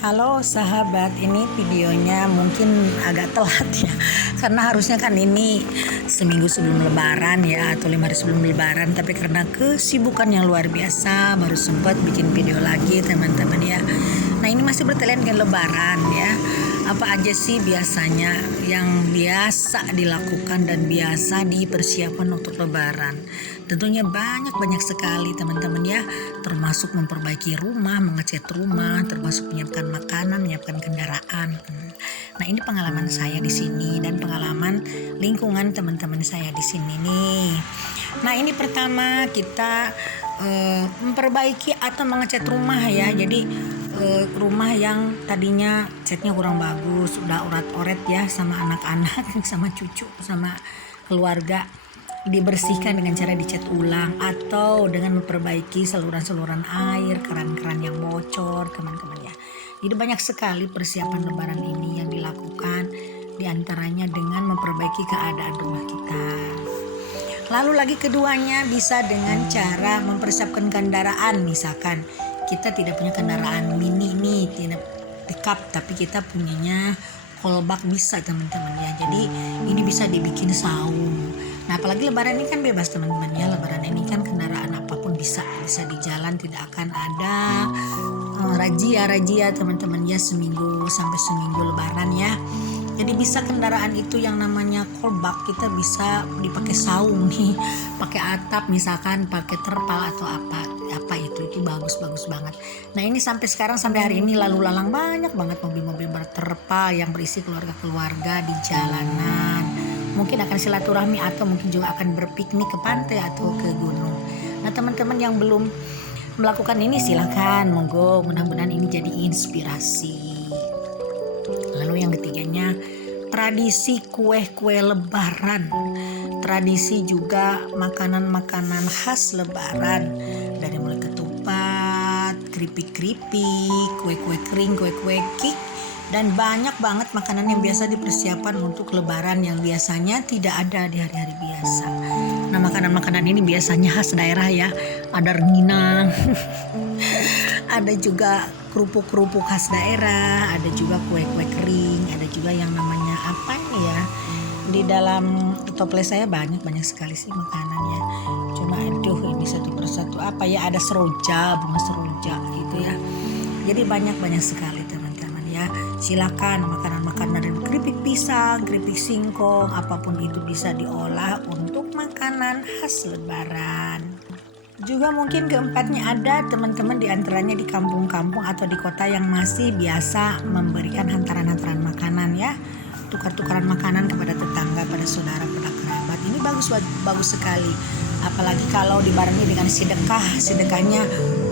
Halo sahabat, ini videonya mungkin agak telat ya, karena harusnya kan ini seminggu sebelum lebaran ya, atau 5 hari sebelum lebaran, tapi karena kesibukan yang luar biasa baru sempat bikin video lagi teman-teman ya. Nah, ini masih bertepatan dengan lebaran ya. Apa aja sih biasanya yang biasa dilakukan dan biasa dipersiapkan untuk lebaran? Tentunya banyak sekali teman-teman ya, termasuk memperbaiki rumah, mengecat rumah, termasuk menyiapkan makanan, menyiapkan kendaraan. Nah, ini pengalaman saya di sini dan pengalaman lingkungan teman-teman saya di sini nih. Nah, ini pertama kita memperbaiki atau mengecat rumah ya. Jadi rumah yang tadinya catnya kurang bagus, udah urat-oret ya sama anak-anak, sama cucu, sama keluarga, dibersihkan dengan cara dicat ulang atau dengan memperbaiki saluran-saluran air, keran-keran yang bocor teman-teman ya. Jadi banyak sekali persiapan lebaran ini yang dilakukan, diantaranya dengan memperbaiki keadaan rumah kita. Lalu lagi keduanya bisa dengan cara mempersiapkan kendaraan. Misalkan kita tidak punya kendaraan mini nih, tidak pickup, tapi kita punyanya kolbak bisa teman-teman ya. Jadi ini bisa dibikin saung. Nah, apalagi lebaran ini kan bebas teman-teman ya. Lebaran ini kan kendaraan apapun bisa di jalan, tidak akan ada razia teman-teman ya, seminggu sampai seminggu lebaran ya. Jadi bisa kendaraan itu yang namanya kolbak, kita bisa dipakai saung nih, pakai atap misalkan, pakai terpal atau apa itu bagus banget. Nah, ini sampai sekarang, sampai hari ini lalu lalang banyak banget mobil-mobil berterpal yang berisi keluarga-keluarga di jalanan. Mungkin akan silaturahmi atau mungkin juga akan berpiknik ke pantai atau ke gunung. Nah, teman-teman yang belum melakukan ini silakan, monggo, mudah-mudahan ini jadi inspirasi. Lalu yang ketiganya, tradisi kue-kue lebaran. Tradisi juga makanan-makanan khas lebaran, dari mulai ketupat, keripik-keripik, kue-kue kering, kue-kue cake, dan banyak banget makanan yang biasa dipersiapkan untuk lebaran yang biasanya tidak ada di hari-hari biasa. Nah, makanan-makanan ini biasanya khas daerah ya. Ada rengginang, ada juga kerupuk-kerupuk khas daerah, ada juga kue-kue kering, ada juga yang namanya apa ini ya, di dalam toples saya banyak sekali sih makanannya. Cuma ini satu persatu apa ya, ada seroja, bunga seroja gitu ya. Jadi banyak sekali teman-teman ya. Silakan makanan-makanan dari keripik pisang, keripik singkong, apapun itu bisa diolah untuk makanan khas lebaran. Juga mungkin keempatnya, ada teman-teman diantaranya di kampung-kampung atau di kota yang masih biasa memberikan hantaran-hantaran makanan ya, tukar-tukaran makanan kepada tetangga, pada saudara, pada kerabat. Ini bagus sekali, apalagi kalau dibarengi dengan sedekahnya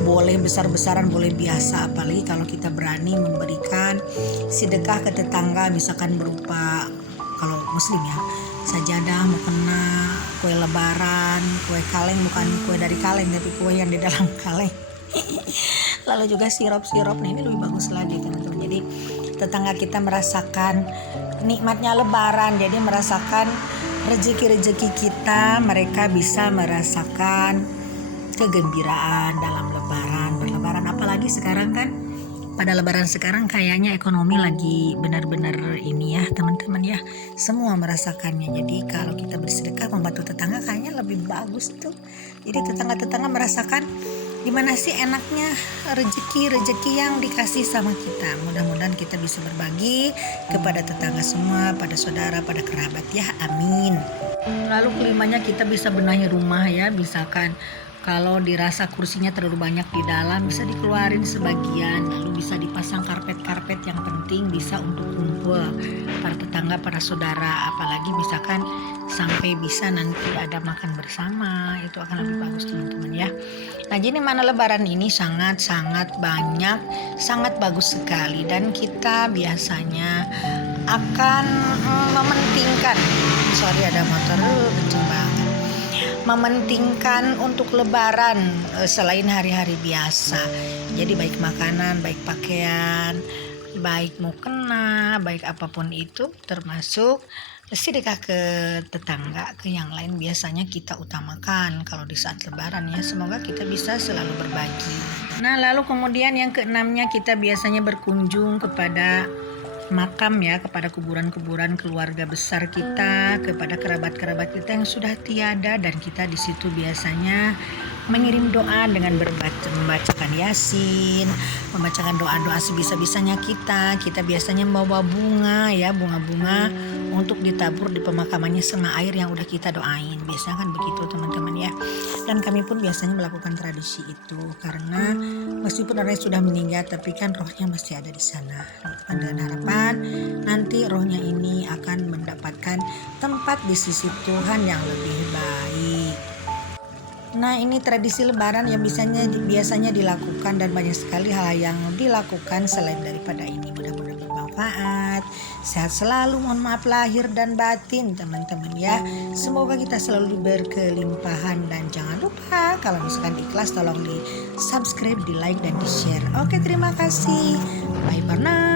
boleh besar-besaran, boleh biasa, apalagi kalau kita berani memberikan sedekah ke tetangga, misalkan berupa, kalau muslim ya, sajadah, mukena, kue lebaran, kue kaleng, bukan kue dari kaleng tapi kue yang di dalam kaleng. Lalu juga sirup-sirup. Nah, ini lebih bagus lagi teman-teman. Jadi tetangga kita merasakan nikmatnya lebaran, jadi merasakan rezeki kita, mereka bisa merasakan kegembiraan dalam berlebaran. Apalagi sekarang kan, pada lebaran sekarang kayaknya ekonomi lagi benar-benar ini ya teman-teman ya, semua merasakannya. Jadi kalau kita bersedekah membantu tetangga kayaknya lebih bagus tuh. Jadi tetangga-tetangga merasakan gimana sih enaknya rezeki yang dikasih sama kita. Mudah-mudahan kita bisa berbagi kepada tetangga semua, pada saudara, pada kerabat ya, amin. Lalu kelimanya, kita bisa benahi rumah ya. Misalkan kalau dirasa kursinya terlalu banyak di dalam, bisa dikeluarin sebagian, lalu bisa dipasang karpet yang penting bisa untuk kumpul para tetangga, para saudara. Apalagi misalkan sampai bisa nanti ada makan bersama, itu akan lebih bagus teman-teman ya. Nah, jadi mana lebaran ini sangat banyak, sangat bagus sekali, dan kita biasanya akan mementingkan, ada motor kenceng banget, mementingkan untuk lebaran selain hari-hari biasa. Jadi baik makanan, baik pakaian, baik mukena, baik apapun itu, termasuk sedekah ke tetangga, ke yang lain biasanya kita utamakan kalau di saat lebaran ya. Semoga kita bisa selalu berbagi. Nah, lalu kemudian yang keenamnya kita biasanya berkunjung kepada makam ya, kepada kuburan-kuburan keluarga besar kita, kepada kerabat-kerabat kita yang sudah tiada, dan kita di situ biasanya mengirim doa dengan membacakan Yasin, membacakan doa-doa sebisa-bisanya kita. Kita biasanya membawa bunga ya, bunga-bunga untuk ditabur di pemakamannya sama air yang udah kita doain. Biasanya kan begitu teman-teman ya. Dan kami pun biasanya melakukan tradisi itu karena meskipun orangnya sudah meninggal tapi kan rohnya masih ada di sana. Dengan harapan nanti rohnya ini akan mendapatkan tempat di sisi Tuhan yang lebih baik. Nah, ini tradisi lebaran yang biasanya dilakukan, dan banyak sekali hal yang dilakukan selain daripada ini. Mudah-mudahan bermanfaat. Sehat selalu, mohon maaf lahir dan batin teman-teman ya. Semoga kita selalu berkelimpahan, dan jangan lupa kalau misalkan ikhlas tolong di subscribe, di like, dan di share. Oke, terima kasih. Bye for now.